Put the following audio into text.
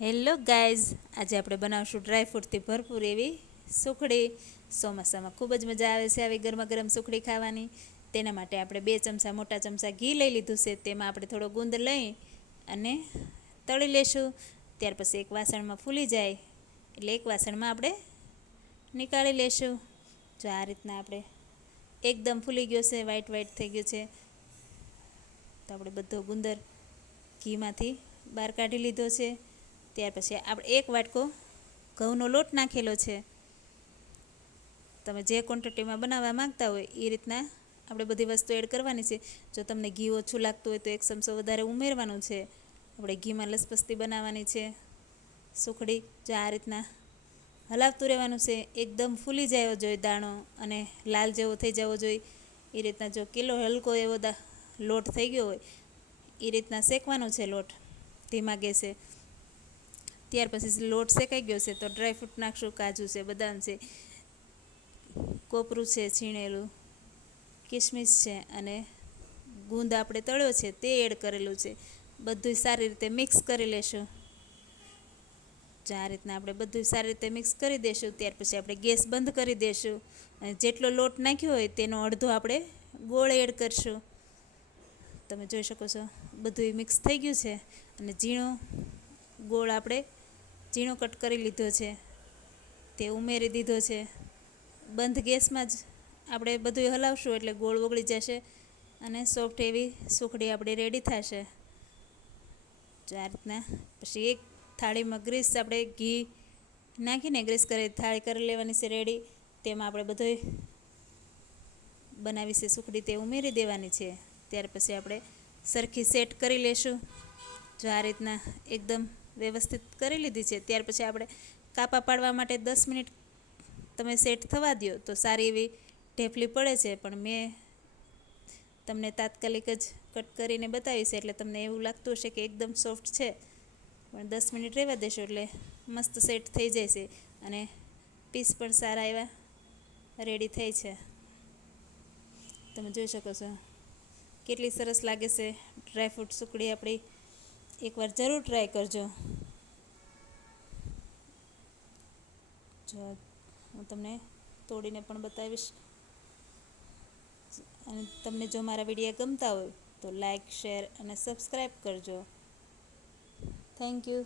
Hello guys, આજે આપણે બનાવશું ડ્રાયફ્રૂટથી ભરપૂર એવી સુખડી. ચોમાસામાં ખૂબ જ મજા આવે છે આવી ગરમા ગરમ સુખડી ખાવાની. તેના માટે આપણે 2 મોટા ચમચા ઘી લઈ લીધું છે. તેમાં આપણે થોડો ગુંદ લઈ અને તળી લેશું. ત્યાર પછી એક વાસણમાં ફૂલી જાય એટલે એક વાસણમાં આપણે નીકાળી લેશું. જો આ રીતના આપણે એકદમ ફૂલી ગયો છે, વ્હાઈટ વ્હાઈટ થઈ ગયું છે, તો આપણે બધો ગુંદર ઘીમાંથી બહાર કાઢી લીધો છે. ત્યાર પછી આપણે 1 વાટકો ઘઉંનો લોટ નાખેલો છે. તમે જે ક્વોન્ટિટીમાં બનાવવા માંગતા હોય એ રીતના આપણે બધી વસ્તુ એડ કરવાની છે. જો તમને ઘી ઓછું લાગતું હોય તો 1 ચમચો વધારે ઉમેરવાનું છે. આપણે ઘીમાં લસપસતી બનાવવાની છે સુખડી. જો આ રીતના હલાવતું રહેવાનું છે. એકદમ ફૂલી જવો જોઈએ દાણો અને લાલ જેવો થઈ જવો જોઈએ. એ રીતના જો કિલો હલકો એવો લોટ થઈ ગયો હોય એ રીતના શેકવાનો છે લોટ ધીમા ગેસે. ત્યાર પછી લોટ શેકાઈ ગયો છે તો ડ્રાયફ્રૂટ નાખશું. કાજુ છે, બદામ છે, કોપરું છે છીણેલું, કિસમિસ છે અને ગુંદ આપણે તળ્યો છે તે એડ કરેલું છે. બધું સારી રીતે મિક્સ કરી લેશું. જો આ રીતના આપણે બધું સારી રીતે મિક્સ કરી દઈશું. ત્યાર પછી આપણે ગેસ બંધ કરી દઈશું અને જેટલો લોટ નાખ્યો હોય તેનો અડધો આપણે ગોળ એડ કરશું. તમે જોઈ શકો છો બધું મિક્સ થઈ ગયું છે અને ઝીણો ગોળ આપણે ઝીણો કટ કરી લીધો છે તે ઉમેરી દીધો છે. બંધ ગેસમાં જ આપણે બધું હલાવશું એટલે ગોળ ઓગળી જશે અને સોફ્ટ એવી સુખડી આપણી રેડી થશે. જો આ રીતના પછી એક થાળીમાં ગ્રીસ આપણે ઘી નાખીને ગ્રીસ કરી થાળી કરી લેવાની છે રેડી. તેમાં આપણે બધું બનાવી છે સુખડી તે ઉમેરી દેવાની છે. ત્યાર પછી આપણે સરખી સેટ કરી લેશું. જો આ રીતના એકદમ વ્યવસ્થિત કરી લીધી છે. ત્યાર પછી આપણે કાપા પાડવા માટે 10 મિનિટ તમે સેટ થવા દો તો સારી એવી ઢેફલી પડે છે. પણ મેં તમને તાત્કાલિક જ કટ કરીને બતાવી છે એટલે તમને એવું લાગતું હશે કે એકદમ સોફ્ટ છે, પણ 10 મિનિટ રહેવા દેશો એટલે મસ્ત સેટ થઈ જાય છે અને પીસ પણ સારા એવા રેડી થઈ છે. તમે જોઈ શકો છો કેટલી સરસ લાગે છે ડ્રાયફ્રૂટ સુખડી આપણી. એકવાર જરૂર ટ્રાય કરજો. જો હું તમને તોડીને પણ બતાવીશ. અને તમને જો મારા વિડીયો ગમતા હોય તો લાઈક, શેર અને સબસ્ક્રાઈબ કરજો. Thank you.